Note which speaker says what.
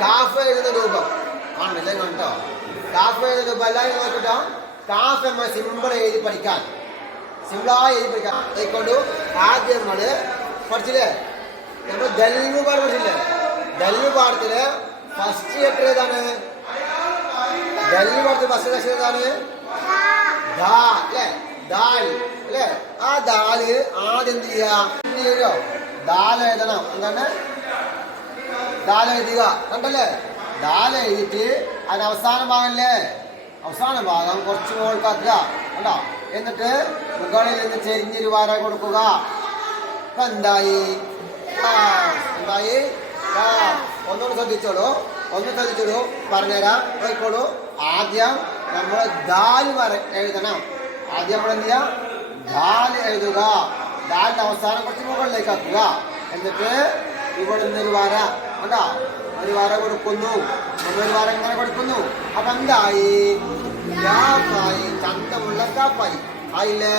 Speaker 1: Calf എഴുതുന്ന രൂപം. ആണല്ലേ കേട്ടോ കാഫ് എഴുതുന്ന രൂപം. എല്ലാവരും നോക്കിട്ടോ? കാഫ് എന്ന സിമ്പിൾ എഴുതി പഠിക്കാൻ. സിമ്പിളായി എഴുതി പഠിക്കാൻ. ആയിക്കൊണ്ടു ആദ്യം നമ്മൾ പഠിച്ചില്ലേ? നമ്മൾ ദൽവ് പാഠം പഠിച്ചില്ലേ? ദൽവ് പാഠത്തിൽ ഫസ്റ്റ് ലെറ്റർ ഏതാണ്? ദൽവ് പാഠത്തിൽ ഫസ്റ്റ് ലെറ്റർ ഏതാണ്? ആ ദാൽ ആദ്യം എന്ത് ചെയ്യാ എന്ത് ദാൽ എഴുതണം. എന്താണ്? ദാൽ എഴുതുക. കണ്ടല്ലേ? ദാൽ എഴുതിയിട്ട് അതിന് അവസാന ഭാഗമല്ലേ അവസാന ഭാഗം കുറച്ച് മുകൾക്കാക്കുക കണ്ടോ? എന്നിട്ട് മുകളിൽ നിന്ന് ചെരിഞ്ഞൊരു വാര കൊടുക്കുക. എന്തായി? എന്തായി? ഒന്നുകൂടി ശ്രദ്ധിച്ചോളൂ. ഒന്ന് ശ്രദ്ധിച്ചോളൂ. പറഞ്ഞുതരാം. പോയിക്കോളൂ. ആദ്യം നമ്മൾ ദാൽ എഴുതണം. ആദ്യം നമ്മൾ എന്ത് ചെയ്യാം? ദാൽ എഴുതുക. ദാലിന്റെ അവസാനം കുറച്ച് മുകളിലേക്ക് ആക്കുക എന്നിട്ട് ഇവിടെ നിന്നൊരു വര കണ്ടോ? ഒരു വര കൊടുക്കുന്നു. ഒരു വര ഇങ്ങനെ കൊടുക്കുന്നു. അപ്പൊ എന്തായി? ചന്തമുള്ള കാപ്പായി ആയില്ലേ?